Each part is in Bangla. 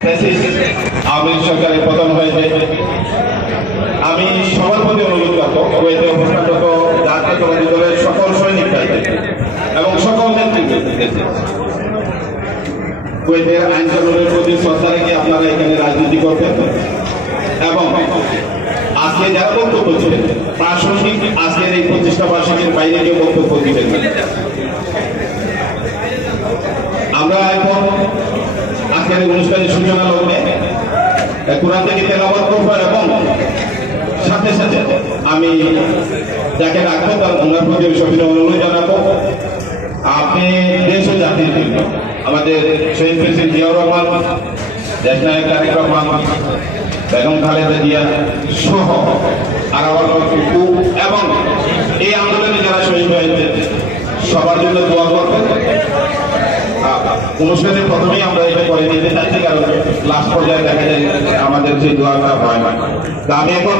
আওয়ামী সরকারের পতন হয়েছে। আমি সবার প্রতি অনুরোধ করবো কুয়েতে অবস্থানরত জাতীয়তাবাদী দলের সকল সৈনিক এবং সকল নেতৃত্ব কুয়েতের আইন কানুনের প্রতি শ্রদ্ধা রেখে আপনারা এখানে রাজনীতি করবেন এবং আজকে যারা বক্তব্য ছিলেন প্রাসঙ্গিক আজকের এই প্রতিষ্ঠা বার্ষিকীর বাইরে গিয়ে বক্তব্য দিবেন। আমরা এখন আজকের অনুষ্ঠানের সূচনা লগ্নে কোরআন থেকে তেলাওয়াত করব এবং সাথে সাথে আমি যাকে রাখবো তার ওনার প্রতি সবিনয় অনুরোধ জানাবো। আপনি দেশ ও জাতির জন্য আমাদের শহীদ প্রেসিডেন্ট জিয়াউর রহমান, দেশ নায়ক তারেক রহমান, বেগম খালেদা জিয়া সহ আরাওয়াল টুকু এবং এই আন্দোলনে যারা শহীদ হয়েছে সবার জন্য দোয়া করবেন। অনুষ্ঠানের প্রথমেই আমরা এটা করে নিতে চাচ্ছি, কারণ লাস্ট পর্যায়ে দেখা যায় আমাদের সেই দোয়াটা হয় না। আমি এখন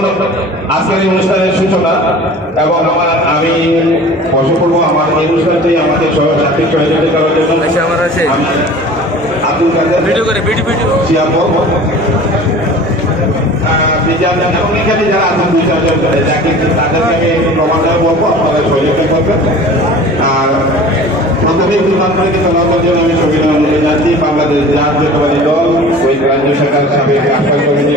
আজকের এই অনুষ্ঠানের সূচনা এবং আমি বসে পড়বো আমার এই অনুষ্ঠানটি আমাদের জাতির সহযোগিতা করার জন্য আব্দুল কাদের জিয়াপুর এবং এখানে যারা আছেন দুই চারজন তাদেরকে আমি প্রমাণটা বলবো, আপনারা সহযোগিতা করবেন। আর প্রথমে প্রধানমন্ত্রীকে তোলার জন্য আমি সবিনয় অনুরোধ জানাচ্ছি বাংলাদেশ জাতীয়তাবাদী দল ওই রাজ্য সরকার সাবেক আহ্বায়ক কমিটি